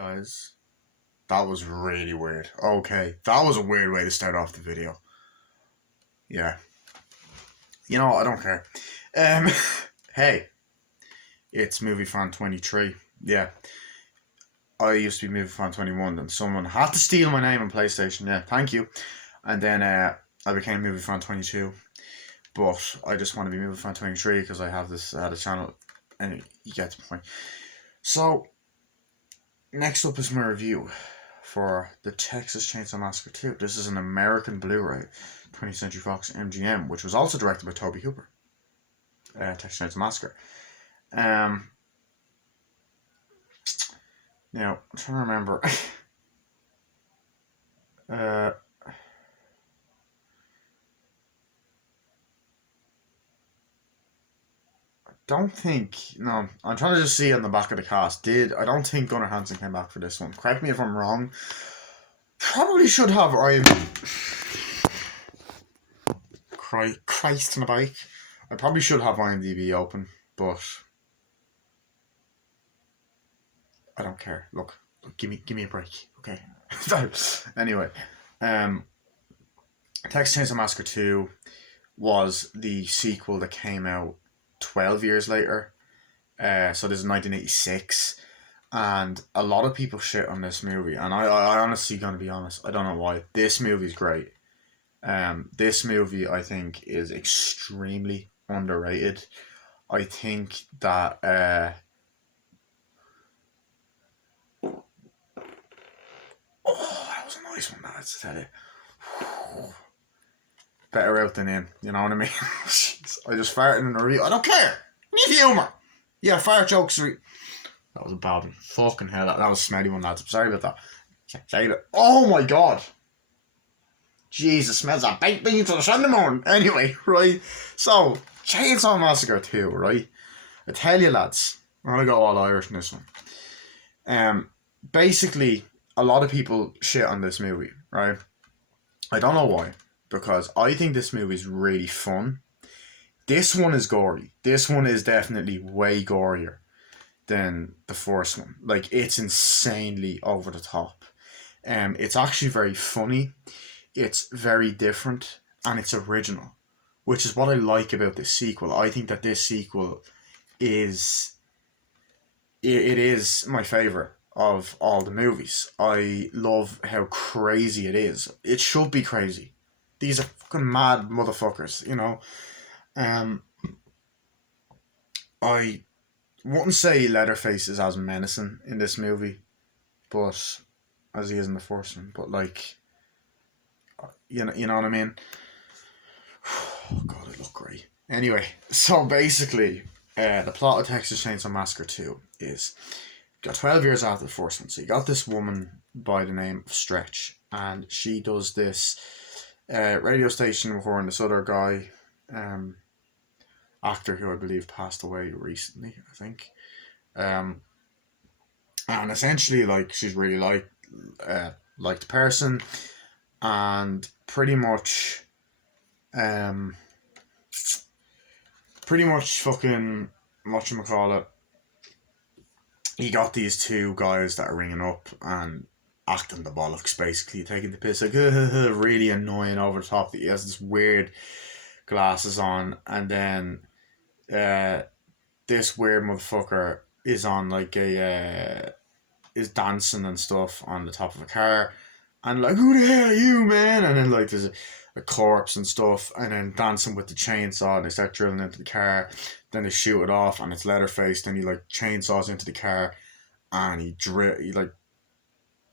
Guys, that was really weird. Okay, that was a weird way to start off the video. Yeah. You know what? I don't care. Um, hey, it's Movie Fan 23. Yeah. I used to be Movie Fan 21, and someone had to steal my name on PlayStation. Yeah, thank you. And then I became Movie Fan 22. But I just want to be Movie Fan 23 because I had a channel. And you get the point. So, next up is my review for the Texas Chainsaw Massacre 2. This is an American Blu-ray, 20th Century Fox MGM, which was also directed by Tobe Hooper. Texas Chainsaw Massacre. Now, I'm trying to remember. uh, don't think. No, I'm trying to just see on the back of the cast. I don't think Gunnar Hansen came back for this one. Correct me if I'm wrong. Probably should have Christ on a bike. I probably should have IMDb open, but I don't care. Look, give me a break, okay? Anyway, Texas Chainsaw Massacre 2 was the sequel that came out 12 years later. So this is 1986. And a lot of people shit on this movie. And I honestly, gonna be honest, I don't know why. This movie's great. This movie, I think, is extremely underrated. I think that that was a nice one, lads, I tell you. Better out than in, you know what I mean? I just farted in a review. I don't care. I need humour. Yeah, fart jokes are... That was a bad one. Fucking hell, that was a smelly one, lads. I'm sorry about that. Say it. Oh my god. Jesus, smells like baked beans on a Sunday morning. Anyway, right. So, Chainsaw Massacre 2, right? I tell you, lads, I'm gonna go all Irish in this one. Basically, a lot of people shit on this movie, right? I don't know why. Because I think this movie is really fun. This one is gory. This one is definitely way gorier than the first one. Like, it's insanely over the top. It's actually very funny. It's very different. And it's original. Which is what I like about this sequel. I think that this sequel is... It is my favourite of all the movies. I love how crazy it is. It should be crazy. These are fucking mad motherfuckers, you know. I wouldn't say Leatherface is as menacing in this movie, but as he is in the first one. But like, you know what I mean. Oh god, it looked great. Anyway, so basically, the plot of Texas Chainsaw Massacre 2 is got 12 years after the first one. So you got this woman by the name of Stretch, and she does this radio station with her and this other guy, actor who I believe passed away recently, I think. And essentially, like, she's really liked person, and pretty much fucking whatchamacallit, you got these two guys that are ringing up and acting the bollocks, basically taking the piss, like really annoying, over the top. He has this weird glasses on, and then this weird motherfucker is on like is dancing and stuff on the top of a car, and like, who the hell are you, man? And then like there's a corpse and stuff, and then dancing with the chainsaw, and they start drilling into the car. Then they shoot it off, and it's Leatherface. Then he like chainsaws into the car, and he like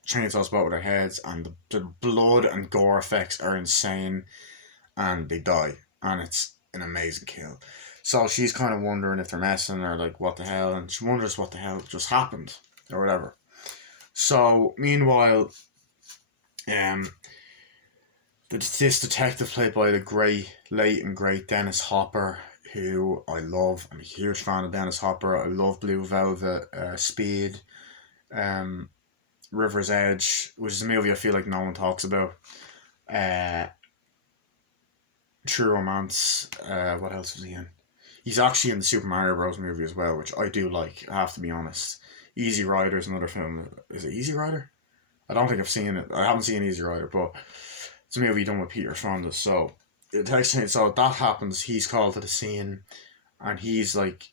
chainsaws both of their heads, and the blood and gore effects are insane, and they die, and it's an amazing kill. So she's kind of wondering if they're messing, or like what the hell, and she wonders what the hell just happened or whatever. So meanwhile, this detective played by the late and great Dennis Hopper, who I love. I'm a huge fan of Dennis Hopper. I love Blue Velvet, Speed, River's Edge, which is a movie I feel like no one talks about. True Romance. What else was he in? He's actually in the Super Mario Bros. Movie as well, which I do like, I have to be honest. Easy Rider is another film. Is it Easy Rider? I don't think I've seen it. I haven't seen Easy Rider, but it's a movie done with Peter Fonda. So so that happens. He's called to the scene, and he's like,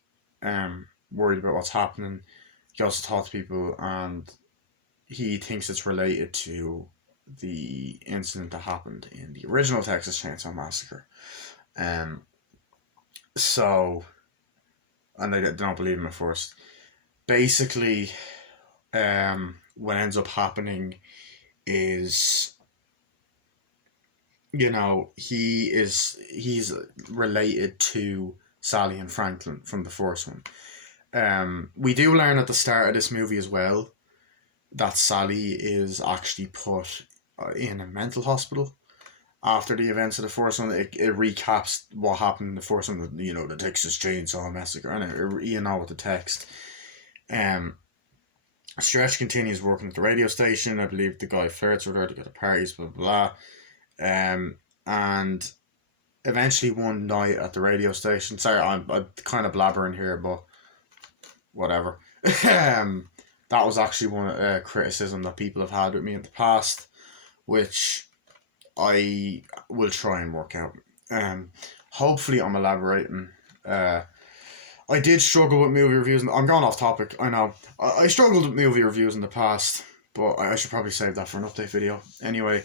worried about what's happening. He also talks to people, and he thinks it's related to the incident that happened in the original Texas Chainsaw Massacre. Um, so, and they don't believe him at first. Basically, what ends up happening is, he's related to Sally and Franklin from the first one. We do learn at the start of this movie as well that Sally is actually put in a mental hospital after the events of the first one. It recaps what happened in the first one, the Texas Chainsaw Massacre, and with the text. Stretch continues working at the radio station. I believe the guy flirts with her to go to parties, blah, blah, blah. And eventually one night at the radio station, sorry, I'm kind of blabbering here, but whatever. That was actually one criticism that people have had with me in the past, which I will try and work out. Hopefully I'm elaborating. I did struggle with movie reviews. I'm going off topic, I know. I struggled with movie reviews in the past, but I should probably save that for an update video. Anyway,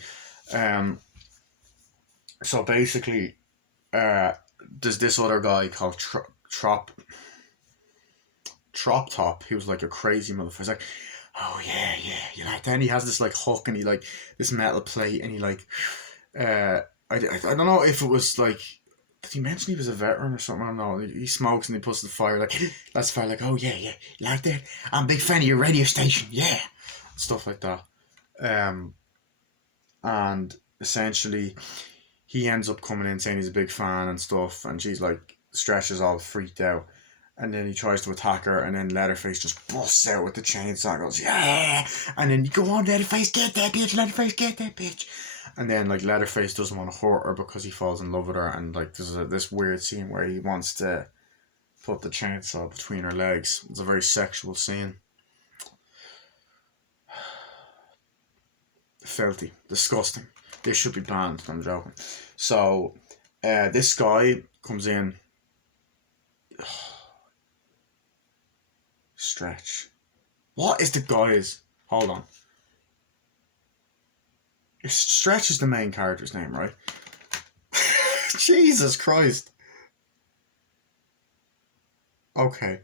so basically, there's this other guy called Trop Top. He was like a crazy motherfucker. He's like, oh yeah, you like that? And he has this like hook, and he like this metal plate, and he like, I don't know if it was like, did he mention he was a veteran or something? I don't know. He smokes and he puts the fire, like, that's fire, like, oh yeah, you like that? I'm a big fan of your radio station, yeah. Stuff like that. And essentially, he ends up coming in saying he's a big fan and stuff, and she's like, Stretch is all freaked out. And then he tries to attack her, and then Leatherface just busts out with the chainsaw and goes, yeah! And then, go on, Leatherface, get that bitch, Leatherface, get that bitch. And then, like, Leatherface doesn't want to hurt her because he falls in love with her, and, like, there's this weird scene where he wants to put the chainsaw between her legs. It's a very sexual scene. Filthy. Disgusting. This should be banned. I'm joking. So, this guy comes in. Stretch. What is the guy's... Hold on. Stretch is the main character's name, right? Jesus Christ. Okay.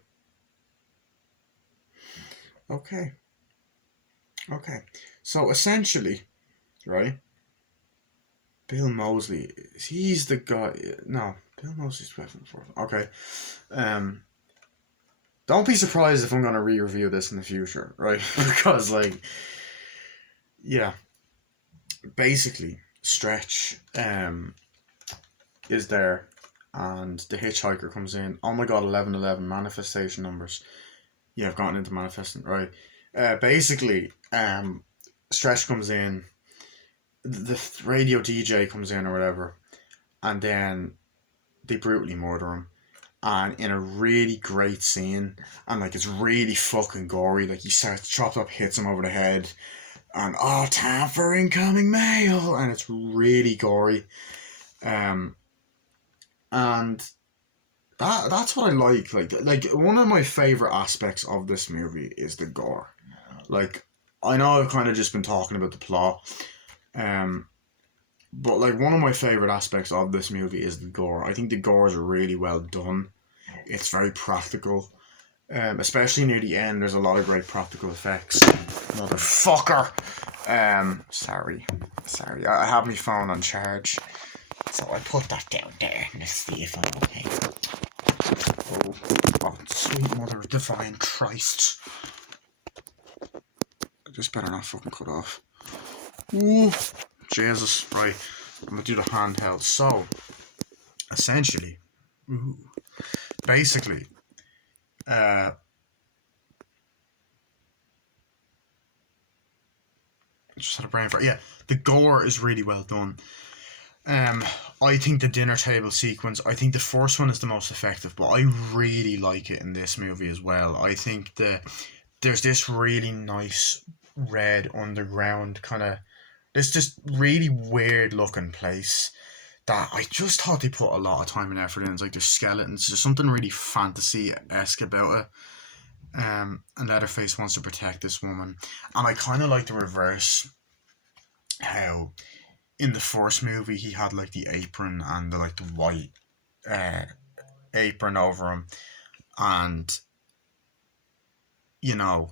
So essentially, right? Bill Moseley, he's the guy. No, Bill Moseley's weapon for. Okay. Don't be surprised if I'm gonna re-review this in the future, right? Because yeah. Basically, Stretch is there, and the hitchhiker comes in. Oh my god, 1111 manifestation numbers. Yeah, I've gotten into manifesting, right? Basically, Stretch comes in, the radio DJ comes in or whatever, and then they brutally murder him. And in a really great scene, and like it's really fucking gory, like he starts, chopped up, hits him over the head, and time for incoming mail, and it's really gory. And that's what I like. Like one of my favorite aspects of this movie is the gore. Like, I know I've kind of just been talking about the plot, but like one of my favorite aspects of this movie is the gore. I think the gore is really well done. It's very practical. Especially near the end, there's a lot of great practical effects. Motherfucker! Sorry. I have my phone on charge, so I put that down there. Let's see if I'm okay. Oh, sweet mother of divine Christ. This better not fucking cut off. Ooh, Jesus. Right, I'm gonna do the handheld. So, essentially, basically, just had a brain fart. Yeah, the gore is really well done. I think the dinner table sequence, I think the first one is the most effective, but I really like it in this movie as well. I think the there's this really nice red underground kind of, this really weird looking place that I just thought they put a lot of time and effort in. It's like there's skeletons, there's something really fantasy esque about it. And Leatherface wants to protect this woman, and I kind of like the reverse. How in the first movie he had like the apron and the like the white uh, apron over him, and you know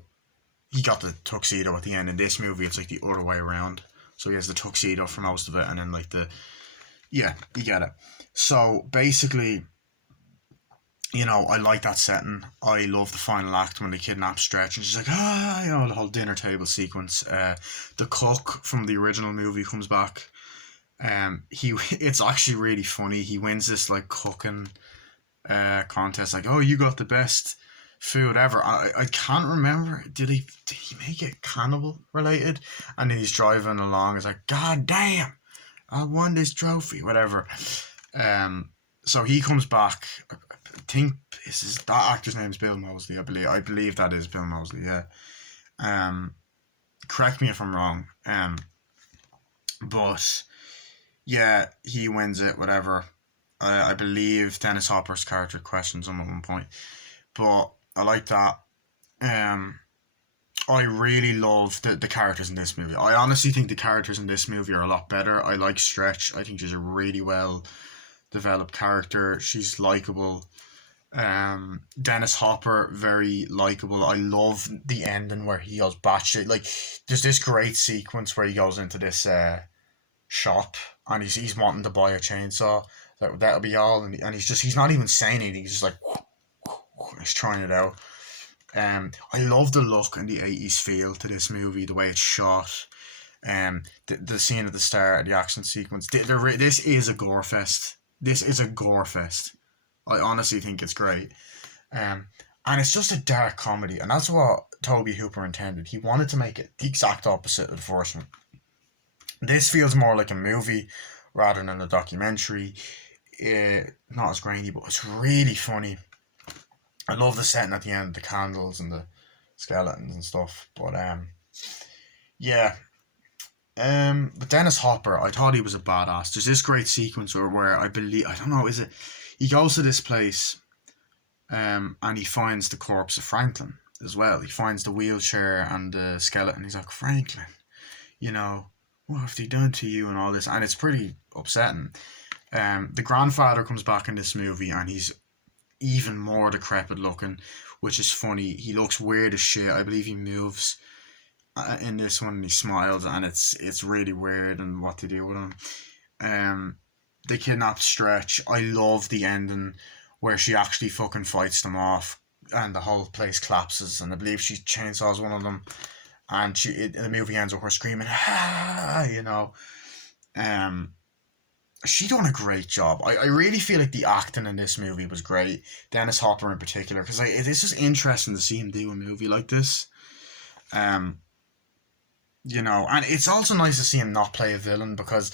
he got the tuxedo at the end. In this movie, it's like the other way around. So he has the tuxedo for most of it, and then like the yeah, you get it. So basically, I like that setting. I love the final act when they kidnap Stretch, and she's like, the whole dinner table sequence. The cook from the original movie comes back. It's actually really funny. He wins this like cooking contest, like, oh, you got the best food ever. I can't remember. Did he make it cannibal related? And then he's driving along. It's like, God damn, I won this trophy, whatever. So he comes back. I think that actor's name is Bill Moseley. I believe that is Bill Moseley. Yeah. Um, Correct me if I'm wrong. But yeah, he wins it. Whatever. I believe Dennis Hopper's character questions him at one point, but I like that. Um, I really love the characters in this movie. I honestly think the characters in this movie are a lot better. I like Stretch. I think she's a really well developed character. She's likable. Dennis Hopper, very likable. I love the ending where he goes batshit. Like, there's this great sequence where he goes into this shop, and he's wanting to buy a chainsaw. That'll be all, and he's not even saying anything. He's just like he's trying it out. I love the look and the 80s feel to this movie, the way it's shot. The scene at the start, the action sequence. This is a gore fest. This is a gore fest. I honestly think it's great. And it's just a dark comedy, and that's what Toby Hooper intended. He wanted to make it the exact opposite of the first one. This feels more like a movie rather than a documentary. Not as grainy, but it's really funny. I love the setting at the end, the candles and the skeletons and stuff. But yeah. But Dennis Hopper, I thought he was a badass. There's this great sequence where I don't know, is it? He goes to this place, and he finds the corpse of Franklin as well. He finds the wheelchair and the skeleton. He's like, Franklin, you know, what have they done to you and all this? And it's pretty upsetting. The grandfather comes back in this movie, and he's even more decrepit looking, which is funny. He looks weird as shit. I believe he moves in this one, and he smiles, and it's really weird and what to do with him. They kidnap Stretch. I love the ending where she actually fucking fights them off, and the whole place collapses, and I believe she chainsaws one of them, and the movie ends with her screaming, you know. She done a great job. I really feel like the acting in this movie was great. Dennis Hopper in particular, because it's just interesting to see him do a movie like this. Um, and it's also nice to see him not play a villain, because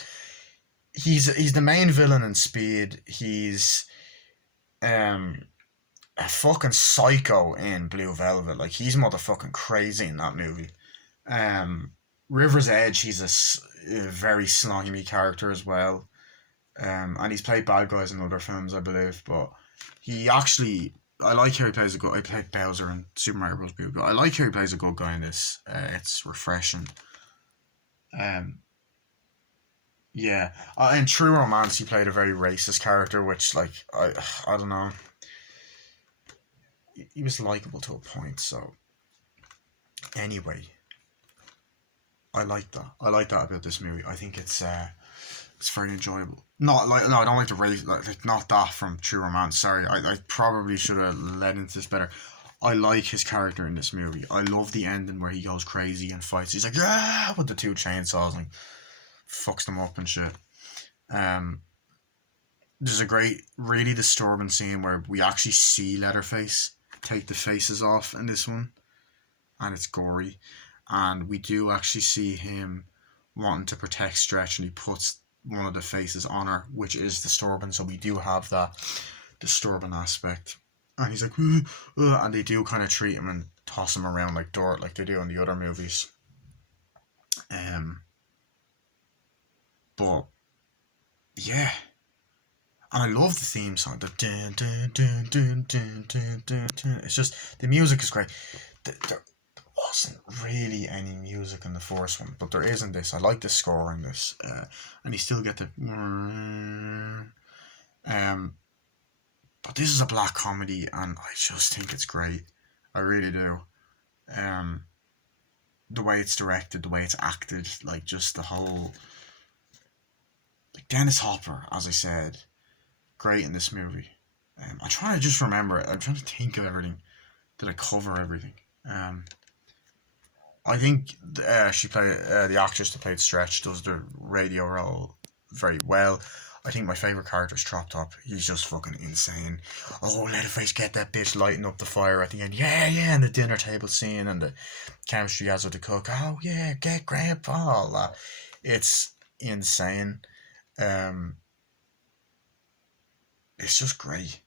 he's the main villain in Speed. He's um a fucking psycho in Blue Velvet. Like, he's motherfucking crazy in that movie. Um, River's Edge, he's a very slimy character as well. And he's played bad guys in other films, I believe. But he actually, I like how he plays a good. I played Bowser in Super Mario Bros. But I like how he plays a good guy in this. It's refreshing. Um, yeah. In True Romance, he played a very racist character, which, like, I don't know. He was likable to a point. So anyway, I like that. I like that about this movie. I think it's very enjoyable. Not like, no, I don't like the race, like not that from True Romance. Sorry, I probably should have led into this better. I like his character in this movie. I love the ending where he goes crazy and fights. He's like, yeah, with the two chainsaws, and fucks them up and shit. Um, there's a great, really disturbing scene where we actually see Leatherface take the faces off in this one, and it's gory, and we do actually see him wanting to protect Stretch, and he puts one of the faces on her, which is disturbing. So we do have that disturbing aspect. and he's like, and they do kind of treat him and toss him around like dirt, like they do in the other movies. Um, but yeah, and I love the theme song. The dun dun dun dun dun dun dun dun. It's just the music is great. There wasn't really any music in the first one, but there is in this. I like the score in this, and you still get the. But this is a black comedy, and I just think it's great. I really do. Um, the way it's directed, the way it's acted, like just the whole. Like Dennis Hopper, as I said, great in this movie. I'm trying to just remember it. I'm trying to think of everything. Did I cover everything? Um, I think she played the actress that played Stretch does the radio role very well. I think my favourite character is Trop Top. He's just fucking insane. Oh, Leatherface, get that bitch lighting up the fire at the end. Yeah, yeah, and the dinner table scene and the chemistry he has with the cook. Oh, yeah, get Grandpa. All that. It's insane. Um, it's just great.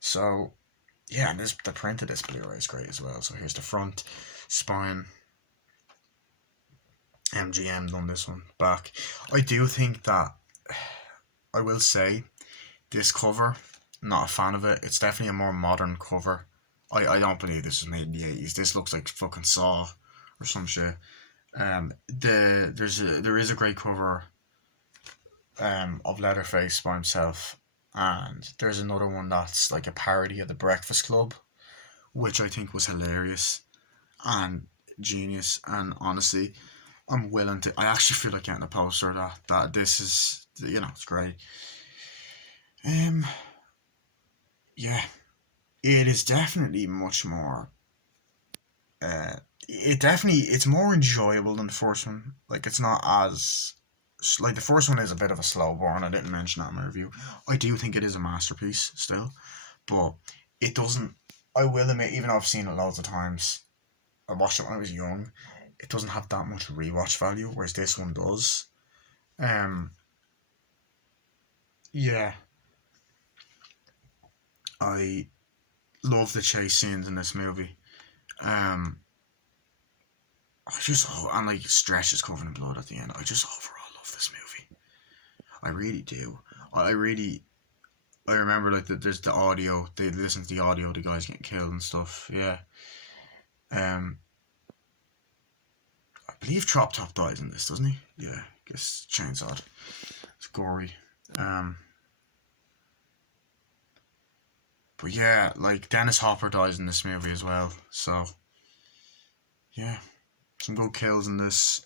So, yeah, and the print of this Blu-ray is great as well. So here's the front, spine. MGM done this one back. I do think that I will say this cover, not a fan of it. It's definitely a more modern cover. I don't believe this was made in the 80s. This looks like fucking Saw or some shit. There is a great cover of Leatherface by himself, and there's another one that's like a parody of the Breakfast Club, which I think was hilarious and genius. And honestly, I'm willing to. I actually feel like getting a poster of that this is, it's great. Um, yeah, it is definitely much more. Uh, it's more enjoyable than the first one. Like it's not as like the first one is a bit of a slow burn. I didn't mention that in my review. I do think it is a masterpiece still, but it doesn't. I will admit, even though I've seen it loads of times, I watched it when I was young. It doesn't have that much rewatch value, whereas this one does. Um, yeah, I love the chase scenes in this movie. Um, I just and like Stretch is covered in blood at the end. I just overall love this movie. I really do. I really. I remember like there's the audio. They listen to the audio. The guys getting killed and stuff. Yeah. Um, I believe Trop Top dies in this, doesn't he? Yeah. I guess chainsawed. It's gory. Um, but yeah, like Dennis Hopper dies in this movie as well. So yeah, some good kills in this.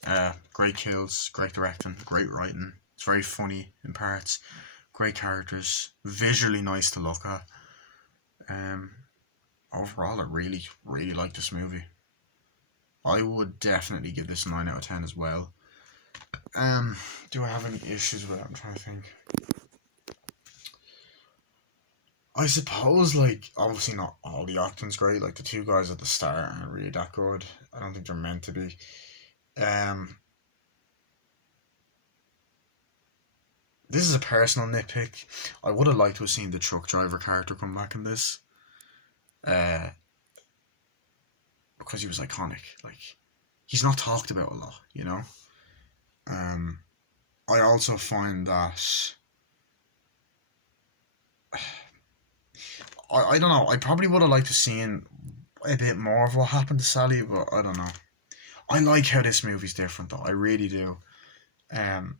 Great kills, great directing, great writing. It's very funny in parts. Great characters, visually nice to look at. Um, overall, I really, really like this movie. I would definitely give this a 9 out of 10 as well. Do I have any issues with it? I'm trying to think. I suppose, like, obviously not all the acting's great. Like, the two guys at the start aren't really that good. I don't think they're meant to be. Um, this is a personal nitpick. I would have liked to have seen the truck driver character come back in this. Uh, because he was iconic. Like, he's not talked about a lot. Um, I also find that I don't know. I probably would have liked to seen a bit more of what happened to Sally, but I don't know. I like how this movie's different though. I really do. Um,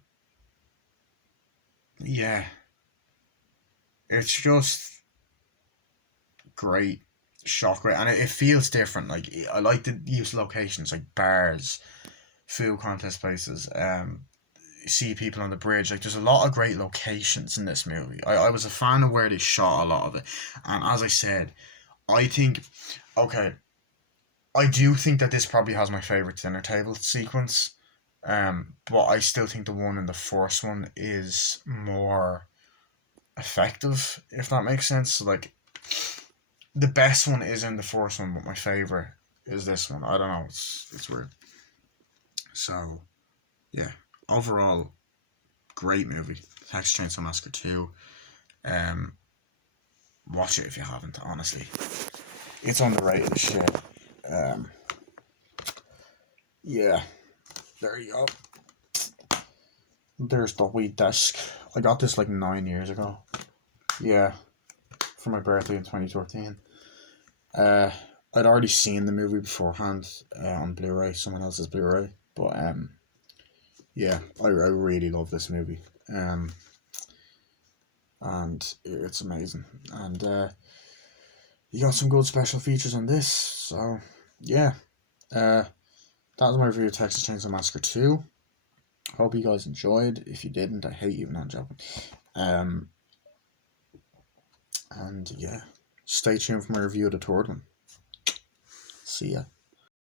yeah, it's just great, shock great, and it feels different. Like I like the use of locations like bars, food contest places. You see people on the bridge. Like there's a lot of great locations in this movie. I was a fan of where they shot a lot of it, and as I said, I think okay, I do think that this probably has my favorite dinner table sequence. But I still think the one in the first one is more effective, if that makes sense. So, like the best one is in the first one, but my favorite is this one. I don't know. It's weird. So yeah, overall, great movie. Texas Chainsaw Massacre 2. Um, watch it if you haven't, honestly. It's underrated as shit. Yeah, there you go. There's the wheat desk. I got this like 9 years ago. Yeah, for my birthday in 2013. I'd already seen the movie beforehand on Blu-ray, someone else's Blu-ray. But yeah, I really love this movie. And it's amazing. And you got some good special features on this. So yeah, that was my review of Texas Chainsaw Massacre 2. Hope you guys enjoyed. If you didn't, I hate you, not joking. And yeah, stay tuned for my review of the third one. See ya.